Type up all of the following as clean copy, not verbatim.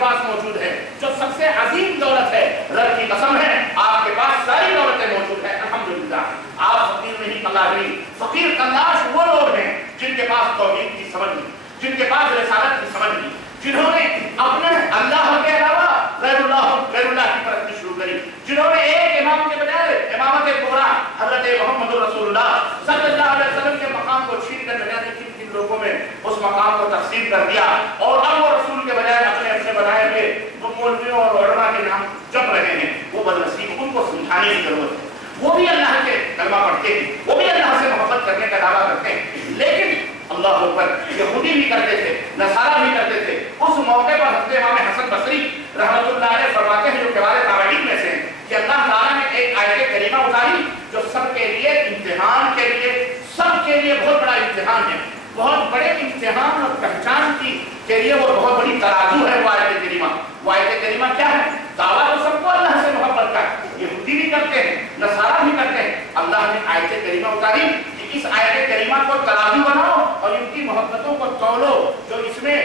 पास मौजूद है, जो सबसे अजीम दौलत है। रब की कसम है आपके पास सारी दौलतें मौजूद है, अल्हम्दुलिल्लाह। आप फकीर नहीं कल्लाश नहीं। फकीर कल्लाश वो लोग हैं जिनके पास तौहीद की समझ नहीं, जिनके पास रिसालत की समझ नहीं, जिन्होंने अपने अल्लाह के अलावा गैरुल्लाह की परस्ती शुरू करी, जिन्होंने एक इमाम के बजाय इमामत कुबरा हजरत मोहम्मद रसूलुल्लाह सल्लल्लाहु अलैहि वसल्लम के मकाम को छीन कर न जाने किन किन लोगों में उस मकाम को तकसीम कर दिया, और अब वो रसूल के बजाय अपने अपने बनाए हुए मौलवियों और उलमा के नाम जप रहे हैं। वो बदनसीब, उनको समझाने की जरूरत है। वो भी अल्लाह के कलमा पढ़ते हैं, वो भी अल्लाह से मोहब्बत करने का दावा करते हैं, लेकिन अल्लाह अकबर, यहूदी भी करते थे, नसारा भी करते थे। उस मौके पर हज़रत इमाम हसन बसरी रहमतुल्लाह अलैह फरमाते हैं, जो किबार ताबईन में से हैं, कि अल्लाह ताला ने एक आयत करीमा उतारी जो सबके लिए इम्तिहान के लिए, सबके लिए बहुत बड़ा इम्तिहान है, बहुत बड़े इम्तिहान और पहचान की के लिए वो बहुत बड़ी तराजू है। वो आयत करीमा, वो आयत करीमा क्या है? दावा तो सबको अल्लाह से मोहब्बत का, यहूदी भी करते हैं, नसारा भी करते हैं। अल्लाह ने आयत करीमा उतारी कि इस आयत करीमा को तराजू बनाओ और इनकी मोहब्बतों को तौलो, जो इसमें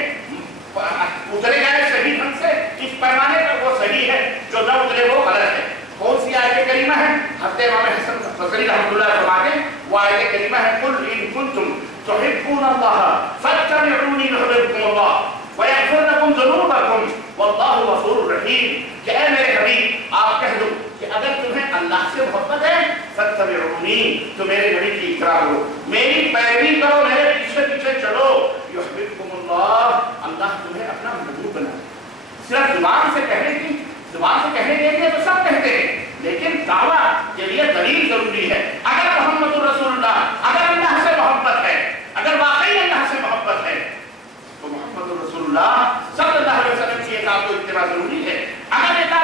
उतरे गए सही ढंग से, इस पैमाने पर वो सही है, जो न उतरे वो गलत है। कौन सी आयत करीमा है? हज़रत इमाम हसन बसरी रहमतुल्लाह अलैह फरमाते हैं, वो आयत करीमा है, कुल इन कुंतुम तुहिब्बूनल्लाह फत्तबिऊनी युहिब्बुकुमुल्लाह व यग़फिर लकुम ज़ुनूबकुम वल्लाहु गफ़ूरुर रहीम। कि ऐ मेरे हबीब, आप कह दो कि अगर तुम्हें अल्लाह से मोहब्बत है, फत्तबिऊनी, तो मेरे नबी की इत्तबा करो, मेरी पैरवी करो, मेरे पीछे पीछे चलो, युहिब्बुकुमुल्लाह, अल्लाह तुम्हें अपना महबूब बनाए। सिर्फ जुबान से कहने के लिए तो सब कहते हैं, लेकिन दावा के लिए दलील जरूरी है। अगर मोहम्मद रसूलुल्लाह, अगर अल्लाह से मोहब्बत है, अगर वाकई अल्लाह से मोहब्बत है, तो मोहम्मद रसूलुल्लाह सल्लल्लाहु अलैहि वसल्लम की इत्तबा को इत्तबा जरूरी है। अगर इत्तबा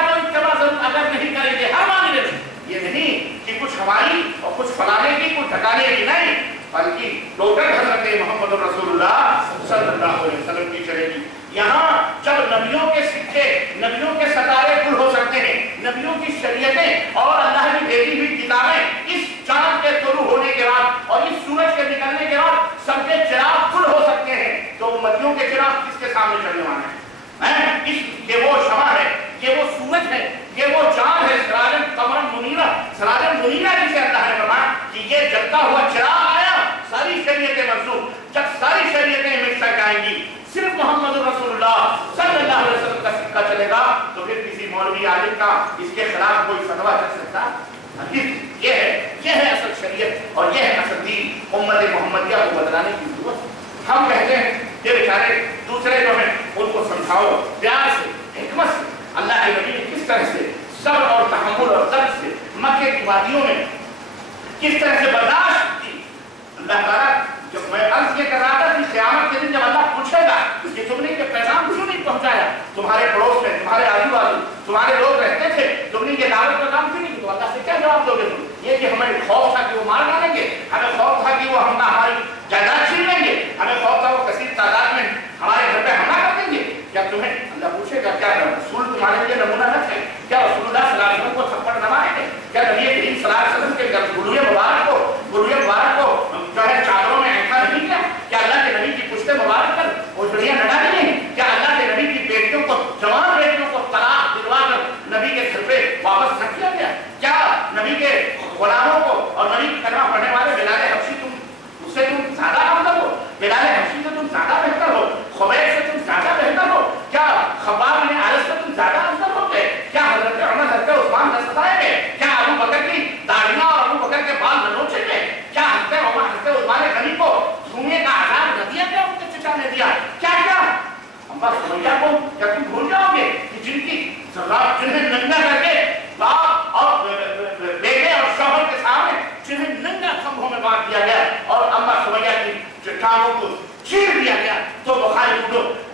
अगर नहीं करेंगे हर मामले में, ये नहीं कि कुछ हमारी और कुछ फलाने की, कुछ ढकाने की नहीं, बल्कि टोटल हजरत मोहम्मद रसूलुल्लाह सल्लल्लाहु अलैहि वसल्लम की चलेगी। यहाँ जब नबियों के सिक्के, नबियों के सतारे गुल हो सकते हैं, नबियों की शरीयतें और अल्लाह की भेजी हुई किताबें इस चांद के तुलू होने के बाद और इस सूरज के निकलने के बाद सबके चिराग गुल हो सकते हैं, तो उम्मतियों के चिराग किसके सामने चलने वाले हैं? ये वो शमा है, ये वो सूरज है, ये वो चांद है, सिराजन कमरन मुनीरा, सिराजन मुनीरा जिसे अल्लाह ने फरमाया कि ये जलता हुआ चिराग आया, सारी शरीयतें मंसूख, जब सारी शरीयतें मिट कर जाएंगी, सिर्फ मोहम्मद रसूलुल्लाह सल्लल्लाहु अलैहि वसल्लम का सिक्का चलेगा, तो फिर किसी मौलवी आलिम का इसके खिलाफ कोई फतवा कर सकता? ये है असल शरीयत और ये है असल दीन। उम्मत मोहम्मदिया को बदलाने की जरूरत। हम कहते हैं ये बेचारे दूसरे जो हैं उनको समझाओ प्यार से, हिकमत से। अल्लाह के नबी ने किस तरह से सब्र और तहम्मुल और दर्द से मक्के की वादियों में किस तरह से बर्दाश्त की। अल्लाह ताला, जब मैं अर्ज ये कर रहा था कि क़यामत के दिन जब अल्लाह पूछेगा कि तुमने ये पैगाम क्यों नहीं पहुंचाया, तुम्हारे पड़ोस में, तुम्हारे आजू बाजू तुम्हारे लोग रहते थे, तुमने ये दावत का काम क्यों नहीं किया, तो अल्लाह से क्या जवाब दोगे तुम? ये कि हमें खौफ था कि वो मार डालेंगे, हमें खौफ था कि वो हमारी जायदाद छीन लेंगे, हमें खौफ था वो कसीर तादाद में हमारे घर पे हमला कर देंगे। क्या तुम्हें अल्लाह पूछेगा क्या रसूल तुम्हारे लिए नमूना न थे? क्या रसूलुल्लाह सल्लल्लाहु अलैहि वसल्लम को थप्पड़ न मारे थे? क्या नबी करीम सल्लल्लाहु अलैहि वसल्लम के गुरुए मुबारक को जो है चादरों में ऐसा नहीं किया? क्या अल्लाह के नबी की पुश्ते मुबारक कर ओढ़नियां न डाली नहीं? क्या अल्लाह के नबी की बेटियों को, जवान बेटियों को तलाक दिलवा कर नबी के घर पे वापस न किया गया? क्या नबी के गुलामों को और नबी की कलमा पढ़ने वाले बिलाल हबशी उससे तुम ज्यादा अफजल हो? बिलाल हबशी से तुम ज्यादा बेहतर हो? खुबैब से तुम ज्यादा बेहतर हो? क्या खब्बाब ने आरस से तुम ज्यादा अफजल हो गए? क्या हजरत उमर, हजरत उस्मान न सताए गए? क्या अबू बकर की दाढ़ियां और अबू बकर के बाल न नोचे गए? क्या हजरत उमर, हजरत उस्मान गनी को धुएं का आजाद न दिया गया, उनके चचा ने दिया? क्या क्या अम्मा सुमैया को क्या तुम भूल जाओगे कि जिन्हें नंगा करके बाप और बेटे और शौहर के सामने जिन्हें नंगा खंभों में बांध दिया गया और अम्मा सुमैया की चट्टानों को चीर दिया गया, तो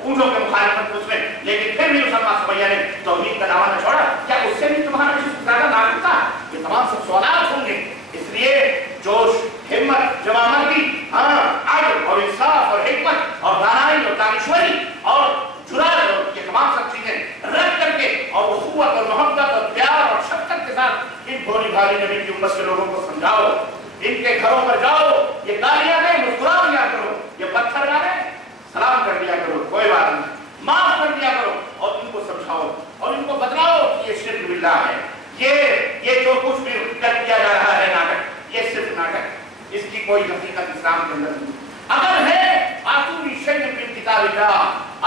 ऊँटों के मुखालिफत उसमें, लेकिन फिर भी उस अम्मा सुमैया ने तौहीद का दावा न छोड़ा। क्या उससे भी तुम्हारा ज्यादा नाजुक था? ये तमाम सब सवाल होंगे। इसलिए जोश, हिम्मत, जवामर्दी, अदल और इंसाफ और हिकमत और दानाई और दानिश्वरी और जुरात और ये तमाम सब चीजें रख करके और उखुवत और मोहब्बत और प्यार और शफकत के साथ इन भोली भाली नबी की उम्मत के लोगों को समझाओ। इनके घरों पर जाओ, ये गालियां दें मुस्कुरा दिया करो, ये पत्थर डालें सलाम कर दिया करो, कोई बात नहीं, माफ कर दिया करो और इनको कोई हकीकत इस्लाम के अंदर नहीं। अगर है आतूनी शै'न मिन किताबिल्लाह,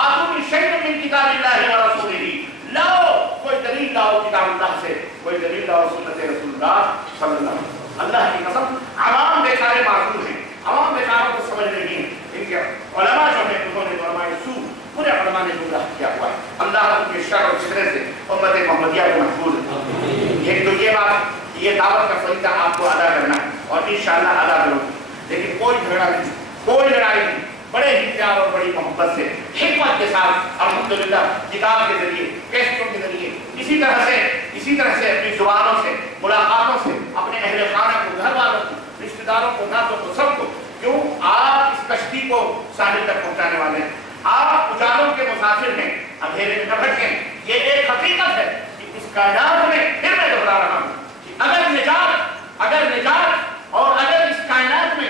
आतूनी शै'न मिन किताबिल्लाहि व रसूलिही, लाओ कोई दलील लाओ किताबुल्लाह से, कोई दलील लाओ सुन्नत रसूलुल्लाह सल्लल्लाहु अलैहि वसल्लम। अल्लाह की कसम आवाम बेचारे मासूम हैं, आवाम बेचारों को समझ नहीं है। इनके उलमा जो है उन्होंने उलमाए सू पूरे उलमा ने गुमराह किया हुआ है। अल्लाह उनके शर और फितने से उम्मत मुहम्मदिया को महफूज रखे। एक तो ये बात, ये दावत का फरीज़ा आपको अदा करना है और इंशाअल्लाह अदा करोगे, लेकिन कोई झगड़ा नहीं, कोई लड़ाई नहीं, बड़े ही प्यार और बड़ी मोहब्बत से हिकमत के साथ अल्हम्दुलिल्लाह किताब के जरिए, कैसेटों के जरिए, इसी तरह से अपनी जुबानों से, मुलाकातों से अपने अहले खाना को, घर वालों को, रिश्तेदारों को, नातों को, सबको, क्यों आप इस कश्ती को साहिल तक पहुंचाने वाले हैं। आप उजालों के मुसाफिर हैं, अंधेरे में न भटकें। ये एक हकीकत है कि इस कायनात में, फिर मैं दोहरा रहा हूं कि अगर निजात और अगर इस कायनात में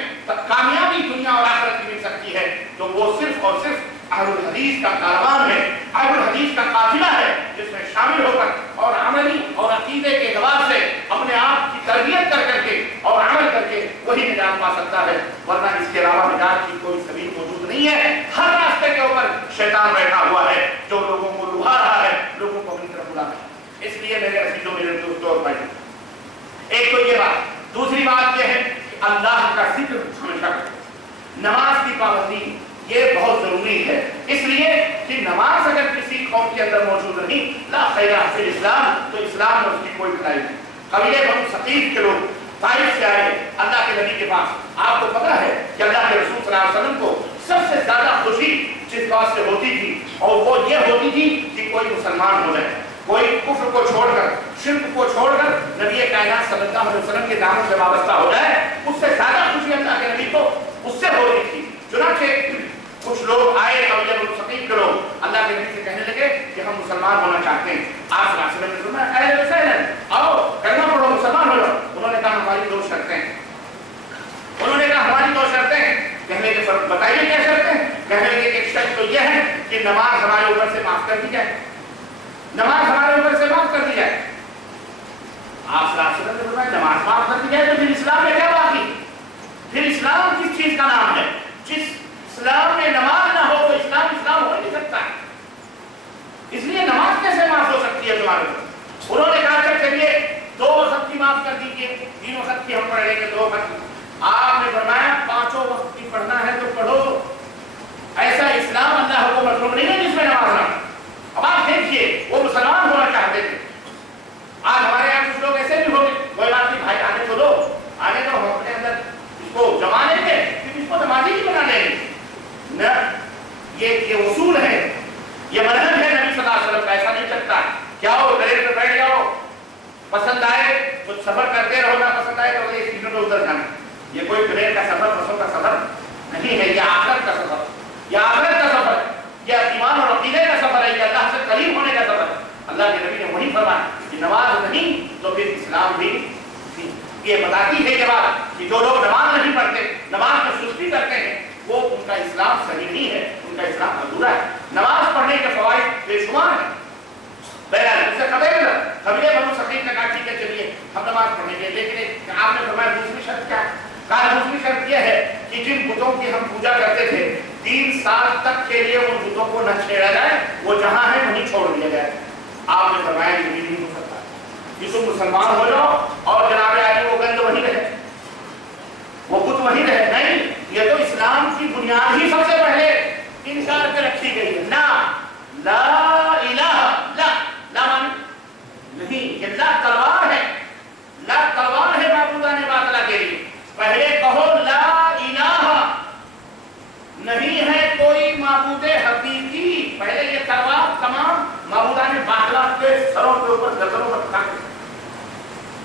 कामयाबी दुनिया और आखिरत की मिल सकती है तो वो सिर्फ और सिर्फ अहलुल हदीस का कारवान है, अहलुल हदीस का काफिला है, जिसमें शामिल होकर और अमली और अकीदे के एतबार से अपने आप की तरबियत कर करके और अमल करके वही निजात पा सकता है, वरना इसके अलावा निजात की कोई सबील मौजूद नहीं है। हर रास्ते के ऊपर शैतान बैठा हुआ है जो लोगों को लुभा रहा है, लोगों को अपनी तरफ बुला रहा है। इसलिए मेरे अजीजों, मेरे दोस्तों और भाइयों, एक तो ये बात, दूसरी बात यह है कि अल्लाह का जिक्र हमेशा करें। नमाज की पाबंदी ये बहुत जरूरी है, इसलिए कि नमाज अगर किसी कौम के अंदर मौजूद नहीं, ला खैरा फिल इस्लाम, तो इस्लाम में उसकी कोई भलाई नहीं। कबीले बनु सकीफ के लोग ताइफ से आए अल्लाह के नबी के पास। आपको पता है कि अल्लाह के रसूल सल्लल्लाहु अलैहि वसल्लम को सबसे ज्यादा खुशी जिस बात से होती थी, और वो ये होती थी कि कोई मुसलमान हो जाए, कोई कुफ्र को छोड़कर, शिर्क को छोड़कर नबी कायनात सल्लल्लाहु अलैहि वसल्लम के दामन से वाबस्ता हो जाए, उससे ज्यादा खुशी अल्लाह के नबी को उससे होती थी। चुनांचे कुछ लोग आए, कबीले बनु सकीफ के लोग अल्लाह के नबी से कहने लगे कि हम मुसलमान होना चाहते हैं। आप सल्लल्लाहु अलैहि वसल्लम ने फरमाया, अहले वसहलन, आओ कलमा पढ़ो, मुसलमान हो जाओ। उन्होंने कहा हमारी दो शर्तें हैं। उन्होंने कहा हमारी दो शर्तें हैं। कहने के फर्क बताइए क्या शर्तें हैं? कहने लगे एक शर्त तो यह है कि नमाज हमारे ऊपर से माफ कर दी जाए, नमाज हमारे ऊपर से माफ कर दी जाए। आप सल्लल्लाहु अलैहि वसल्लम ने फरमाया नमाज माफ कर दी जाए तो फिर इस्लाम में क्या बाकी? फिर इस्लाम किस चीज का नाम है? जिस इस्लाम में नमाज ना हो तो इस्लाम इस्लाम हो नहीं सकता। इसलिए नमाज कैसे माफ हो सकती है तुम्हारे ऊपर? उन्होंने कहा चलिए 2 वक्त की माफ कर दीजिए, 3 वक्त की हम पढ़ लेंगे, 2 वक्त। आपने फरमाया 5 वक्त की पढ़ना है तो पढ़ो। ऐसा इस्लाम अल्लाह को मतलब नहीं है जिसमें नमाज ना। अब आप देखिए, वो मुसलमान होना चाहते थे। आज हमारे यहाँ कुछ लोग ऐसे भी हो गए, कोई बात नहीं भाई आने तो दो, आने दो, हम अपने अंदर इसको जमा लेंगे, फिर इसको नमाजी ही बना लेंगे न। ये उसूल है, ये मनहज है नबी सल्लल्लाहु अलैहि वसल्लम का। ऐसा नहीं चलता क्या हो ट्रेन पे बैठ जाओ, पसंद आए तो सफर करते रहो, ना पसंद आए तो एक सीटों पे उतर जाना। ये कोई ट्रेन का सफर, बसों का सफर नहीं है, ये आखिरत का सफर, ये आखिरत का सफर, ये ईमान और अकीदे का सफर है, ये अल्लाह से करीब होने का सफर। अल्लाह के नबी ने वही फरमाया कि नमाज नहीं तो फिर इस्लाम भी नहीं। ये बताती है ये बात कि जो लोग नमाज नहीं पढ़ते, नमाज में सुस्ती करते हैं, वो उनका इस्लाम सही नहीं है, उनका इस्लाम अधूरा है। नमाज पढ़ने के फवाइद बेशुमार हैं। बहरहाल उससे कबीले बनु सकीफ ने कहा ठीक है चलिए हम नमाज पढ़ेंगे, लेकिन आपने फरमाया दूसरी शर्त क्या है? कहा दूसरी शर्त यह है कि जिन बुतों की हम पूजा करते थे 3 साल तक के लिए उन बुतों को न छेड़ा जाए, वो जहां है वहीं छोड़ दिया जाए। आपने फरमाया ये भी नहीं हो सकता, कि तुम मुसलमान हो जाओ और जनाब आली वो गंद वहीं रहे, वो बुत वहीं रहे। नहीं, ये तो इस्लाम की बुनियाद ही सबसे पहले इनकार पे रखी गई है। ना ला इलाहा ला मानी नहीं, ये ला तलवार है, ला तलवार है माबूदाने बातला के लिए। पहले कहो ला इलाहा, नहीं है कोई माबूदे हकीकी। पहले ये तलवार तमाम माबूदाने बातला के सरों के ऊपर गर्दनों पर रखा।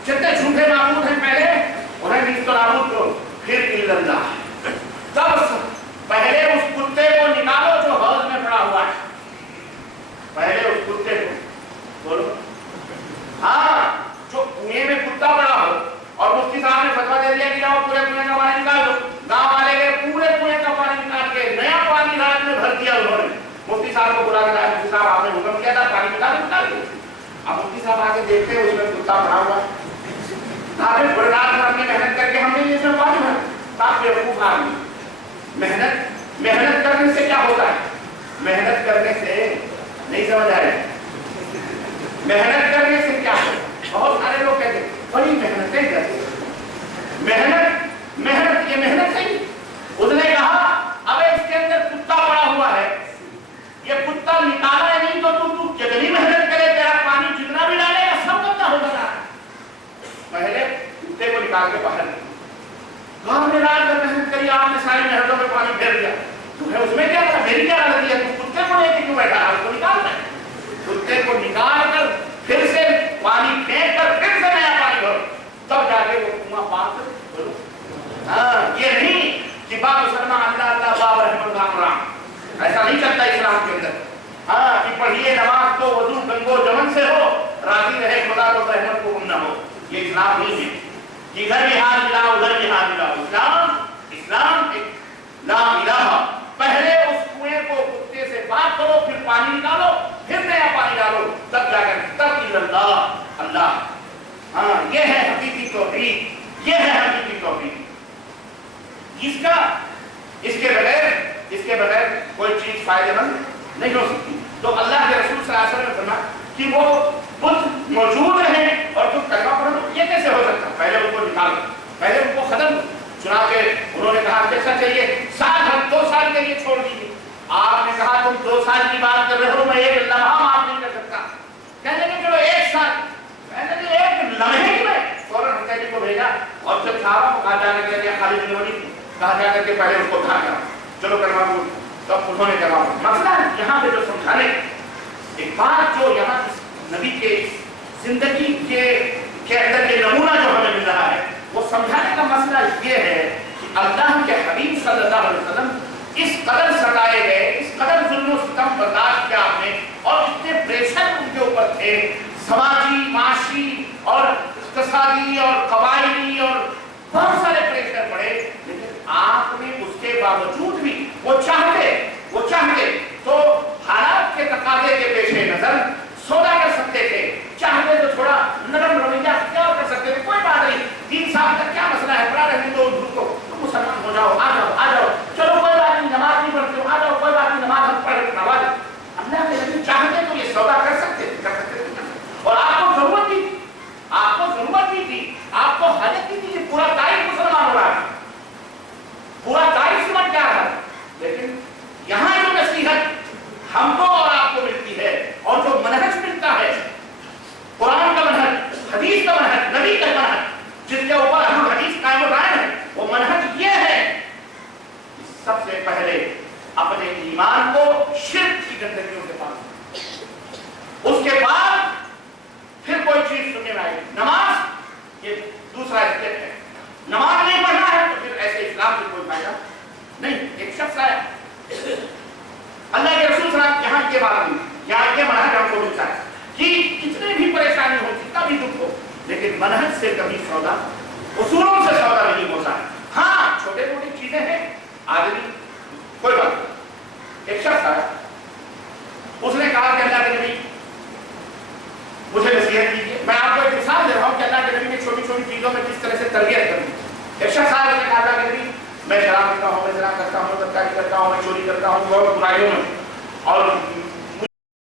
जितने झूठे माबूद हैं पहले उन्हें निस्तो नाबूद करो, फिर इल्लल्लाह। तब पहले उस कुत्ते को निकालो जो हौज में पड़ा हुआ है, पहले उस कुत्ते को बोलो। हाँ, जो कुएं में कुत्ता पड़ा हो और मुफ्ती साहब ने फतवा दे दिया कि जाओ पूरे कुएं का पानी निकाल दो, गांव वाले गए पूरे कुएं का पानी निकाल के नया पानी रात में भर दिया उन्होंने। मुफ्ती साहब को बुला के लाया, मुफ्ती साहब आपने हुक्म किया था पानी निकाल दो। अब मुफ्ती साहब आके देखते हैं उसमें कुत्ता पड़ा हुआ। आपने बड़ी रात भर में मेहनत करके हमने इसमें पानी भरा, बेवकूफ आदमी। मेहनत करने से क्या होता है? मेहनत करने से नहीं समझ आए, मेहनत करने से क्या होता है? बहुत सारे लोग कहते हैं बड़ी मेहनतें करते हैं, मेहनत ये मेहनत नहीं। उसने कहा अबे इसके अंदर कुत्ता पड़ा हुआ है, ये कुत्ता निकाला है नहीं तो तू कितनी मेहनत करे, तेरा पानी जितना भी डालेगा सब गंदा हो जाता है। पहले कुत्ते को निकाल के बाहर निकाल, आपने रात भर मेहनत करी, आपने सारी मेहनतों में पानी फेर दिया, तुम्हें उसमें क्या था? मेरी क्या गलती है? तू कुत्ते को लेके क्यों बैठा है? उसको निकाल दे। कुत्ते को निकाल कर फिर से पानी फेंक कर फिर से नया पानी भरो, तब जाके वो कुआं पार करो। हाँ, ये नहीं कि बाप मुसलमान अल्लाह अल्लाह बाब रहमत राम राम, ऐसा नहीं चलता इस्लाम के अंदर। हाँ, कि पढ़िए नमाज तो वजू गंगो जमन से हो, राजी रहे खुदा तो रहमत को गुम न हो, ये इस्लाम नहीं है। इधर भी हाथ मिलाओ उधर भी हाथ मिलाओ। इस्लाम एक ला इलाहा, पहले उस कुएं को कुत्ते से बात करो, फिर पानी निकालो, फिर नया पानी डालो, तब जाकर तब इल्लल्लाह अल्लाह। हाँ, ये है हकीकी तौहीद, ये है हकीकी तौहीद। इसके बगैर कोई चीज फायदेमंद नहीं हो सकती। तो अल्लाह के रसूल सल्लल्लाहु अलैहि वसल्लम ने फरमाया कि वो बुत मौजूद है और तुम कलमा पढ़ो, ये कैसे हो सकता? पहले उनको निकालो, पहले उनको खत्म। चुना के उन्होंने कहा कैसा चाहिए? 2 साल के लिए छोड़ दीजिए। आपने कहा तुम 2 साल की बात कर रहे हो, मैं एक लम्हा माफ नहीं कर सकता। कहने लगे चलो 1 साल, कहने लगे 1 लम्हे की में फौरन हत्याजी को भेजा और जब साहबा को कहा जाने के लिए खालिद बिन वलीद कहा जाकर के पहले उसको था क्या चलो कलमा बोल, तब उन्होंने जवाब। मसला यहाँ पे जो समझाने एक बात जो यहाँ नबी के जिंदगी के अंदर के नमूना जो हमें मिल रहा है, वो समझाने का मसला ये है कि अल्लाह के हबीब सल्लल्लाहु अलैहि वसल्लम इस कदर सताए गए, इस कदर जुल्म सितम बर्दाश्त किया आपने, और इतने प्रेशर उनके ऊपर थे, समाजी, माशी और इक्तिसादी और कबायली और बहुत सारे प्रेशर पड़े, लेकिन आपने उसके बावजूद भी वो चाहते तो हालात के तकाजे के पेश नजर सौदा कर सकते थे, चाहते तो थोड़ा नरम रवैया क्या कर सकते थे, कोई बात नहीं, 3 साल तक क्या मसला है, पड़ा रहने दो उसको, तुम मुसलमान हो जाओ, आ जाओ, चलो कोई बात नहीं, नमाज नहीं पढ़ते हो, आ जाओ, कोई बात नहीं, नमाज हम पढ़ नमाज। अल्लाह के नबी चाहते तो ये सौदा कर सकते थे। और आपको जरूरत भी थी, आपको हाजत भी थी कि पूरा तारीख मुसलमान हो रहा है, पूरा तारीख समझ क्या रहा है। लेकिन यहाँ जो नसीहत हमको और आपको मिलती है और जो मनहज मिलता है, कुरान का मनहज, हदीस का मनहज, नबी का मनहज, जिसके ऊपर हम हदीस कायम राय है, वो मनहज ये है कि सबसे पहले अपने ईमान को शिर्क की गंदगियों से पाक, उसके बाद फिर कोई चीज सुनने में आएगी। नमाज ये दूसरा स्टेप है, नमाज नहीं पढ़ना है तो फिर ऐसे इस्लाम से कोई फायदा नहीं। एक शख्स आया, अल्लाह के रसूल सल्लल्लाहु अलैहि वसल्लम यहाँ ये बात नहीं, यहाँ ये मनहज हमको मिलता है कि कितने भी परेशानी हो, कितना भी दुख हो, लेकिन मनहज से कभी सौदा, उसूलों से सौदा नहीं होता है। हाँ, छोटे मोटी चीजें हैं, आदमी कोई बात नहीं। एक शख्स आया, उसने कहा कि अल्लाह के नबी मुझे नसीहत कीजिए। मैं आपको एक मिसाल दे रहा हूँ कि अल्लाह के नबी ने छोटी छोटी चीजों में किस तरह से तरबियत करनी। एक शख्स आया, उसने कहा अल्लाह के नबी मैं शराब पीता हूँ, मैं ज़िना करता हूँ, बदकारी करता हूँ, मैं चोरी करता हूँ, बहुत बुराइयों में, और